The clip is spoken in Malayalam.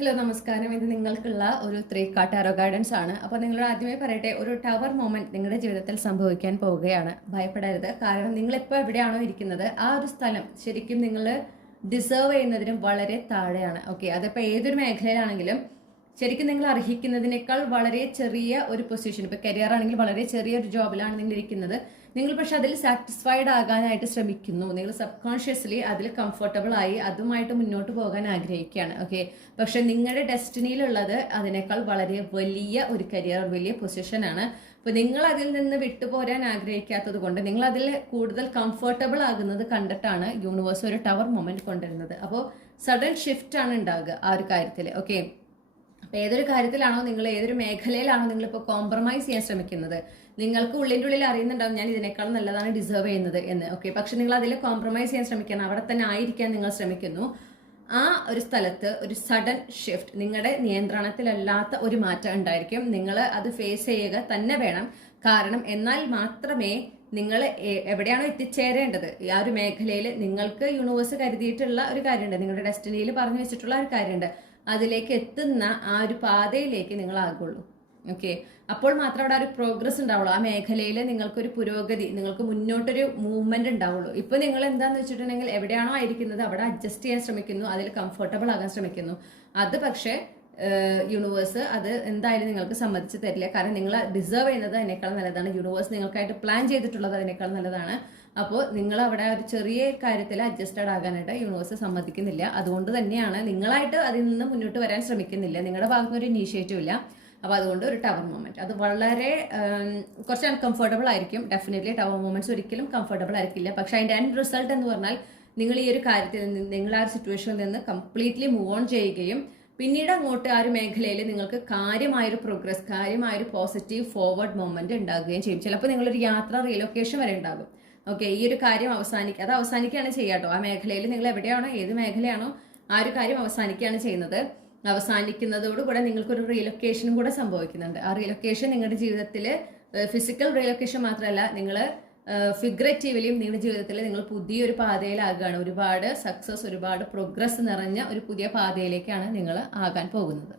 ഹലോ നമസ്കാരം. ഇത് നിങ്ങൾക്കുള്ള ഒരു 3 കാർഡ് ടാരോ ഗൈഡൻസ് ആണ്. അപ്പോൾ നിങ്ങൾ ആദ്യമേ പറയട്ടെ, ഒരു ടവർ മൊമെന്റ് നിങ്ങളുടെ ജീവിതത്തിൽ സംഭവിക്കാൻ പോവുകയാണ്. ഭയപ്പെടരുത്. കാരണം നിങ്ങളിപ്പോൾ എവിടെയാണോ ഇരിക്കുന്നത് ആ ഒരു സ്ഥലം ശരിക്കും നിങ്ങൾ ഡിസേർവ് ചെയ്യുന്നതിനും വളരെ താഴെയാണ്. ഓക്കെ, അതിപ്പോൾ ഏതൊരു മേഖലയിലാണെങ്കിലും ശരിക്കും നിങ്ങൾ അർഹിക്കുന്നതിനേക്കാൾ വളരെ ചെറിയ ഒരു പൊസിഷൻ, ഇപ്പോൾ കരിയർ ആണെങ്കിൽ വളരെ ചെറിയൊരു ജോബിലാണ് നിങ്ങൾ ഇരിക്കുന്നത്. നിങ്ങൾ പക്ഷെ അതിൽ സാറ്റിസ്ഫൈഡ് ആകാനായിട്ട് ശ്രമിക്കുന്നു. നിങ്ങൾ സബ് കോൺഷ്യസ്ലി അതിൽ കംഫർട്ടബിൾ ആയി അതുമായിട്ട് മുന്നോട്ട് പോകാൻ ആഗ്രഹിക്കുകയാണ്. ഓക്കെ, പക്ഷെ നിങ്ങളുടെ ഡെസ്റ്റിനിയിലുള്ളത് അതിനേക്കാൾ വളരെ വലിയ ഒരു കരിയർ, വലിയ പൊസിഷനാണ്. അപ്പോൾ നിങ്ങൾ അതിൽ നിന്ന് വിട്ടുപോരാൻ ആഗ്രഹിക്കാത്തത് കൊണ്ട് നിങ്ങൾ അതിൽ കൂടുതൽ കംഫർട്ടബിൾ ആകുന്നത് കണ്ടിട്ടാണ് യൂണിവേഴ്സ് ഒരു ടവർ മൊമെന്റ് കൊണ്ടുവരുന്നത്. അപ്പോൾ സഡൻ ഷിഫ്റ്റ് ആണ് ഉണ്ടാകുക ആ ഒരു കാര്യത്തിൽ. ഓക്കെ, അപ്പോൾ ഏതൊരു കാര്യത്തിലാണോ നിങ്ങൾ, ഏതൊരു മേഖലയിലാണോ നിങ്ങളിപ്പോൾ കോംപ്രമൈസ് ചെയ്യാൻ ശ്രമിക്കുന്നത്, നിങ്ങൾക്ക് ഉള്ളിൻ്റെ ഉള്ളിൽ അറിയുന്നുണ്ടാവും ഞാൻ ഇതിനേക്കാളും നല്ലതാണ് ഡിസേർവ് ചെയ്യുന്നത് എന്ന്. ഓക്കെ, പക്ഷെ നിങ്ങൾ അതിൽ കോംപ്രമൈസ് ചെയ്യാൻ ശ്രമിക്കണം, അവിടെ തന്നെ ആയിരിക്കാൻ നിങ്ങൾ ശ്രമിക്കുന്നു. ആ ഒരു സ്ഥലത്ത് ഒരു സഡൻ ഷിഫ്റ്റ്, നിങ്ങളുടെ നിയന്ത്രണത്തിലല്ലാത്ത ഒരു മാറ്റം ഉണ്ടായിരിക്കും. നിങ്ങൾ അത് ഫേസ് ചെയ്യുക തന്നെ വേണം. കാരണം എന്നാൽ മാത്രമേ നിങ്ങൾ എവിടെയാണോ എത്തിച്ചേരേണ്ടത്, ആ ഒരു മേഖലയിൽ നിങ്ങൾക്ക് യൂണിവേഴ്സ് കരുതിയിട്ടുള്ള ഒരു കാര്യമുണ്ട്, നിങ്ങളുടെ ഡെസ്റ്റിനിയിൽ പറഞ്ഞു വെച്ചിട്ടുള്ള ഒരു കാര്യമുണ്ട്, അതിലേക്ക് എത്തുന്ന ആ ഒരു പാതയിലേക്ക് നിങ്ങൾ ആകുള്ളൂ. ഓക്കെ, അപ്പോൾ മാത്രം അവിടെ ഒരു പ്രോഗ്രസ് ഉണ്ടാവുള്ളൂ. ആ മേഖലയിൽ നിങ്ങൾക്കൊരു പുരോഗതി, നിങ്ങൾക്ക് മുന്നോട്ടൊരു മൂവ്മെന്റ് ഉണ്ടാവുള്ളൂ. ഇപ്പൊ നിങ്ങൾ എന്താന്ന് വെച്ചിട്ടുണ്ടെങ്കിൽ എവിടെയാണോ ആയിരിക്കുന്നത് അവിടെ അഡ്ജസ്റ്റ് ചെയ്യാൻ ശ്രമിക്കുന്നു, അതിൽ കംഫർട്ടബിൾ ആകാൻ ശ്രമിക്കുന്നു. അത് പക്ഷേ യൂണിവേഴ്സ് അത് എന്തായാലും നിങ്ങൾക്ക് സമ്മതിച്ച് തരില്ല. കാരണം നിങ്ങൾ ഡിസേർവ് ചെയ്യുന്നത് അതിനേക്കാൾ നല്ലതാണ്. യൂണിവേഴ്സ് നിങ്ങൾക്കായിട്ട് പ്ലാൻ ചെയ്തിട്ടുള്ളത് അതിനേക്കാൾ നല്ലതാണ്. അപ്പോൾ നിങ്ങൾ അവിടെ ഒരു ചെറിയ കാര്യത്തിൽ അഡ്ജസ്റ്റഡ് ആകാനായിട്ട് യൂണിവേഴ്സ് സമ്മതിക്കുന്നില്ല. അതുകൊണ്ട് തന്നെയാണ് നിങ്ങളായിട്ട് അതിൽ നിന്ന് മുന്നോട്ട് വരാൻ ശ്രമിക്കുന്നില്ല. നിങ്ങളുടെ ഭാഗത്തുനിന്ന് ഒരു ഇനീഷ്യേറ്റീവ് ഇല്ല. അപ്പോൾ അതുകൊണ്ട് ഒരു ടവർ മൊമെന്റ് അത് വളരെ കുറച്ച് അൺകംഫർട്ടബിൾ ആയിരിക്കും. ഡെഫിനറ്റ്ലി ടവർ മൊമെന്റ്സ് ഒരിക്കലും കംഫർട്ടബിൾ ആയിരിക്കില്ല. പക്ഷെ അതിന്റെ എൻഡ് റിസൾട്ട് എന്ന് പറഞ്ഞാൽ നിങ്ങൾ ഈ ഒരു കാര്യത്തിൽ നിന്ന്, നിങ്ങൾ ആ ഒരു സിറ്റുവേഷനിൽ നിന്ന് കംപ്ലീറ്റ്ലി മൂവ് ഓൺ ചെയ്യുകയും പിന്നീട് അങ്ങോട്ട് ആ ഒരു മേഖലയിൽ നിങ്ങൾക്ക് കാര്യമായൊരു പ്രോഗ്രസ്, കാര്യമായൊരു പോസിറ്റീവ് ഫോർവേഡ് മൊമെന്റ് ഉണ്ടാകുകയും ചെയ്യും. ചിലപ്പോൾ നിങ്ങളൊരു യാത്ര, റീലൊക്കേഷൻ വരെ ഉണ്ടാകും. ഓക്കെ, ഈ ഒരു കാര്യം അത് അവസാനിക്കുകയാണ് ചെയ്യാട്ടോ. ആ മേഖലയിൽ നിങ്ങൾ എവിടെയാണോ, ഏത് മേഖലയാണോ ആ ഒരു കാര്യം അവസാനിക്കുകയാണ് ചെയ്യുന്നത്. അവസാനിക്കുന്നതോടുകൂടെ നിങ്ങൾക്കൊരു റീലൊക്കേഷനും കൂടെ സംഭവിക്കുന്നുണ്ട്. ആ റീലൊക്കേഷൻ നിങ്ങളുടെ ജീവിതത്തിൽ ഫിസിക്കൽ റീലൊക്കേഷൻ മാത്രമല്ല, നിങ്ങൾ ഫിഗറേറ്റീവലിയും നിങ്ങളുടെ ജീവിതത്തിൽ നിങ്ങൾ പുതിയൊരു പാതയിലാകുകയാണ്. ഒരുപാട് സക്സസ്, ഒരുപാട് പ്രോഗ്രസ് നിറഞ്ഞ ഒരു പുതിയ പാതയിലേക്കാണ് നിങ്ങൾ ആകാൻ പോകുന്നത്.